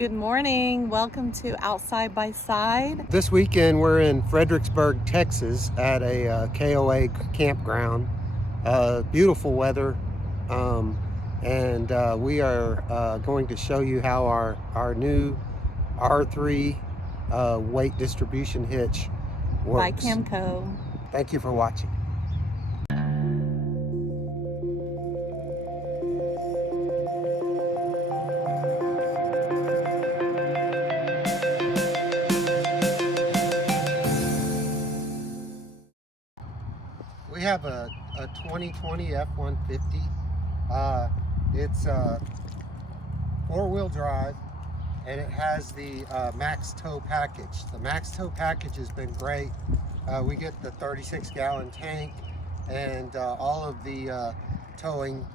Good morning. Welcome to Outside by Side. This weekend we're in Fredericksburg, Texas at a KOA campground. Beautiful weather, and we are going to show you how our new R3 weight distribution hitch works. By Camco. Thank you for watching. We have a 2020 F-150. It's four-wheel drive, and it has the max tow package. The max tow package has been great. We get the 36-gallon tank and all of the towing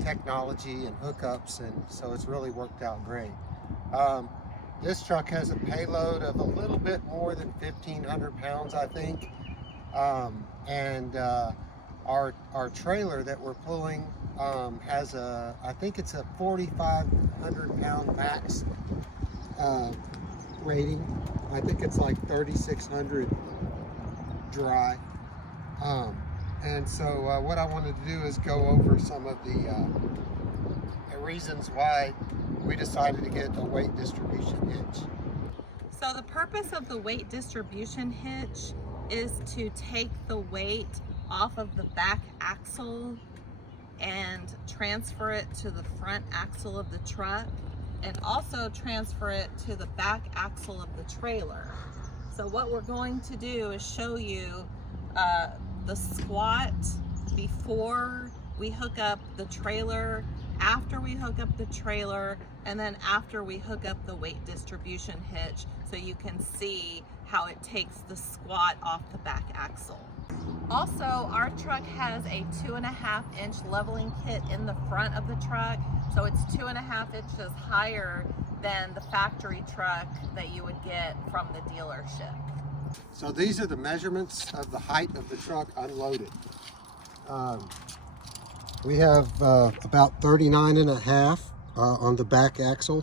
technology and hookups, and so it's really worked out great. This truck has a payload of a little bit more than 1,500 pounds, I think. Our trailer that we're pulling has I think it's a 4,500 pound max rating. I think it's like 3,600 dry. And so what I wanted to do is go over some of the reasons why we decided to get a weight distribution hitch. So the purpose of the weight distribution hitch is to take the weight off of the back axle and transfer it to the front axle of the truck, and also transfer it to the back axle of the trailer. So what we're going to do is show you the squat before we hook up the trailer, after we hook up the trailer, and then after we hook up the weight distribution hitch, so you can see how it takes the squat off the back axle. Also, our truck has a 2.5-inch leveling kit in the front of the truck, so it's 2.5 inches higher than the factory truck that you would get from the dealership. So these are the measurements of the height of the truck unloaded. We have about 39.5 on the back axle,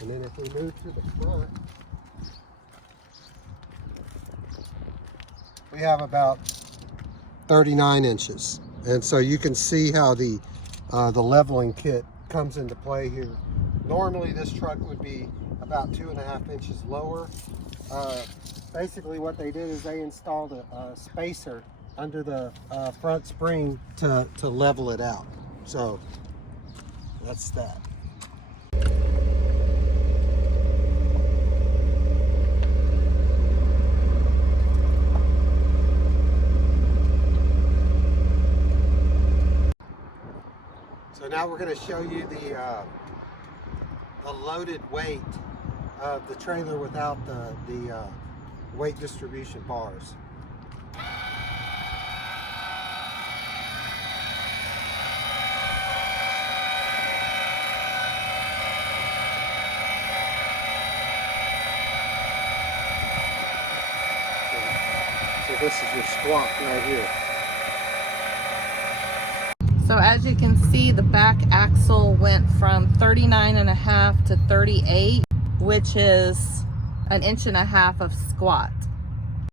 and then if we move to the front, we have about 39 inches. And so you can see how the leveling kit comes into play here. Normally this truck would be about 2.5 inches lower. Basically what they did is they installed a spacer under the front spring to level it out. So that's that. So now we're going to show you the loaded weight of the trailer without the weight distribution bars. So this is your squat right here. So as you can see, the back axle went from 39.5 to 38, which is 1.5 inches of squat.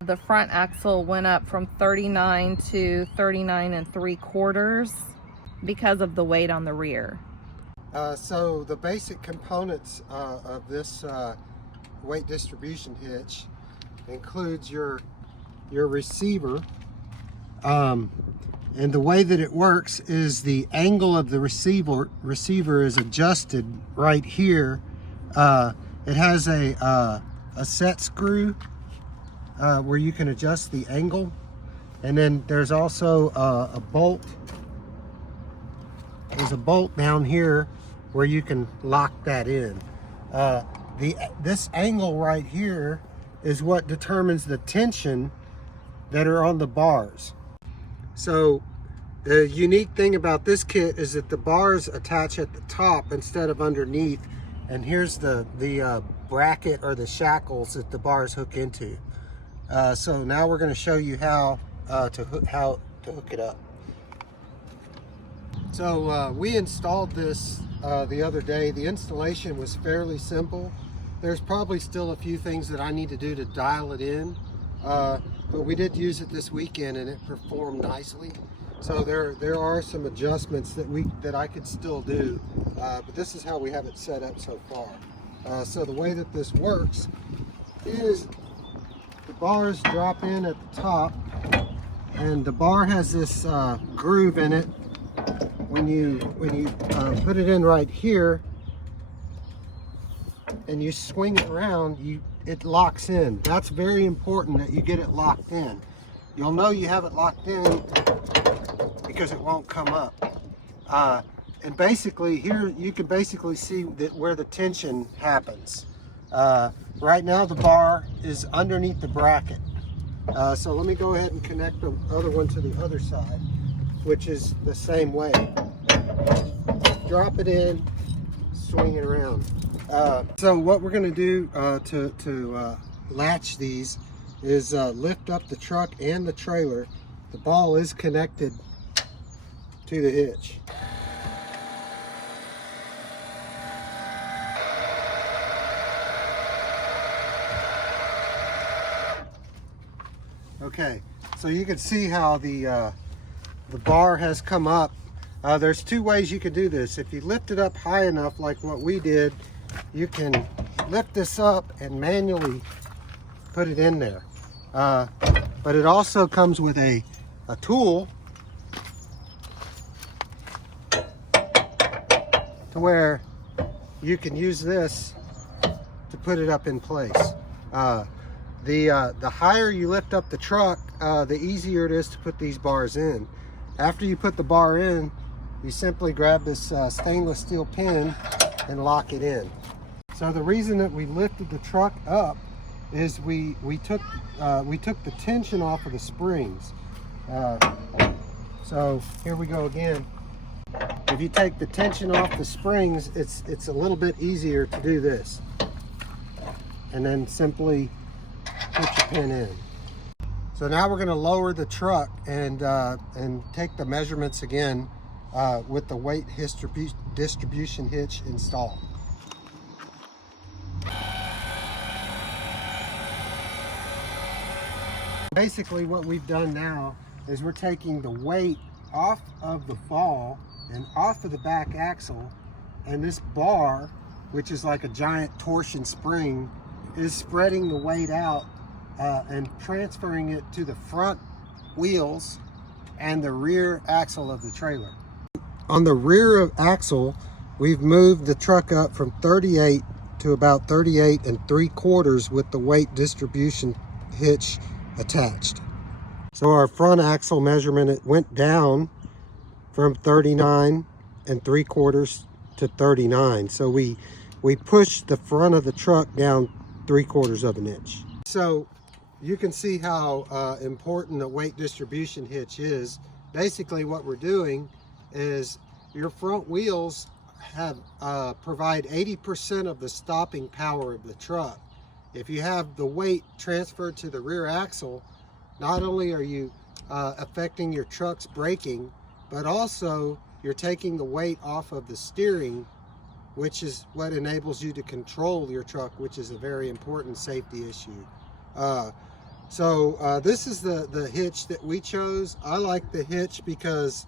The front axle went up from 39 to 39 3/4 because of the weight on the rear. So the basic components of this weight distribution hitch includes your receiver. And the way that it works is the angle of the receiver is adjusted right here. It has a set screw where you can adjust the angle, and then there's also a bolt. There's a bolt down here where you can lock that in. This angle right here is what determines the tension that are on the bars. So the unique thing about this kit is that the bars attach at the top instead of underneath, and here's the bracket or the shackles that the bars hook into. So now we're going to show you how to hook it up. So we installed this the other day. The installation was fairly simple. There's probably still a few things that I need to do to dial it in, but we did use it this weekend and it performed nicely. So there are some adjustments that I could still do, but this is how we have it set up so far. So the way that this works is the bars drop in at the top, and the bar has this groove in it. When you put it in right here and you swing it around, it locks in. That's very important that you get it locked in. You'll know you have it locked in because it won't come up. And basically here you can basically see where the tension happens. Right now the bar is underneath the bracket. So let me go ahead and connect the other one to the other side, which is the same way. Drop it in, swing it around. So what we're going to do to latch these is lift up the truck and the trailer. The ball is connected to the hitch. Okay, so you can see how the bar has come up. There's two ways you can do this. If you lift it up high enough, like what we did, you can lift this up and manually put it in there. But it also comes with a tool to where you can use this to put it up in place. The higher you lift up the truck, the easier it is to put these bars in. After you put the bar in, you simply grab this stainless steel pin and lock it in. So the reason that we lifted the truck up is we took the tension off of the springs. So here we go again. If you take the tension off the springs, it's a little bit easier to do this. And then simply put your pin in. So now we're going to lower the truck and take the measurements again with the weight distribution hitch installed. Basically what we've done now is we're taking the weight off of the fall and off of the back axle, and this bar, which is like a giant torsion spring, is spreading the weight out and transferring it to the front wheels and the rear axle of the trailer. On the rear axle, we've moved the truck up from 38 to about 38 3/4 with the weight distribution hitch attached. So our front axle measurement, it went down from 39 3/4 to 39. So we pushed the front of the truck down 3/4 of an inch. So you can see how important the weight distribution hitch is. Basically what we're doing is your front wheels have provide 80% of the stopping power of the truck. If you have the weight transferred to the rear axle, not only are you affecting your truck's braking, but also you're taking the weight off of the steering, which is what enables you to control your truck, which is a very important safety issue. So this is the hitch that we chose. I like the hitch because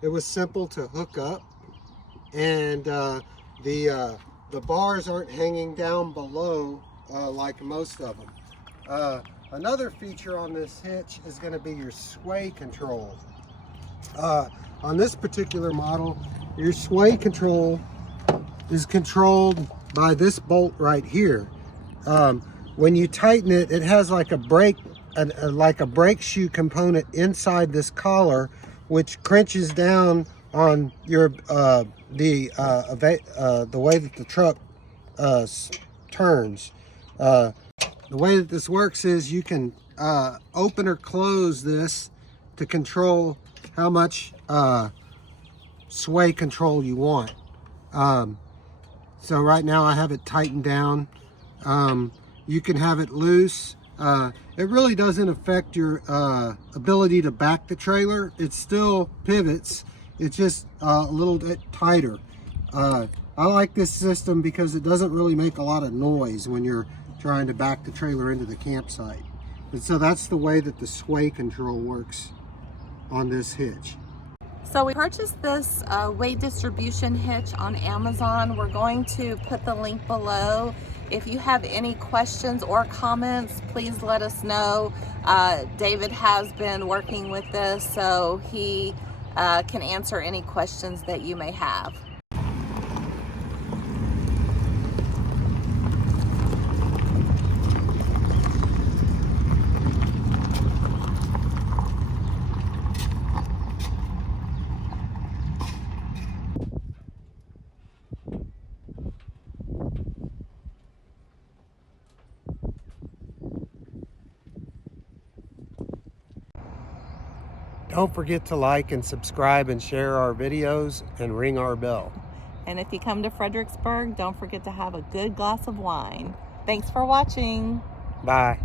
it was simple to hook up, and the bars aren't hanging down below like most of them. Another feature on this hitch is going to be your sway control. On this particular model, your sway control is controlled by this bolt right here. When you tighten it, it has like a brake shoe component inside this collar, which crenches down on your the way that the truck turns. The way that this works is you can open or close this to control how much sway control you want. So right now I have it tightened down. You can have it loose. It really doesn't affect your ability to back the trailer. It still pivots. It's just a little bit tighter. I like this system because it doesn't really make a lot of noise when you're trying to back the trailer into the campsite. And so that's the way that the sway control works on this hitch. So we purchased this weight distribution hitch on Amazon. We're going to put the link below. If you have any questions or comments, please let us know. David has been working with this, so he can answer any questions that you may have. Don't forget to like and subscribe and share our videos and ring our bell. And if you come to Fredericksburg, don't forget to have a good glass of wine. Thanks for watching. Bye.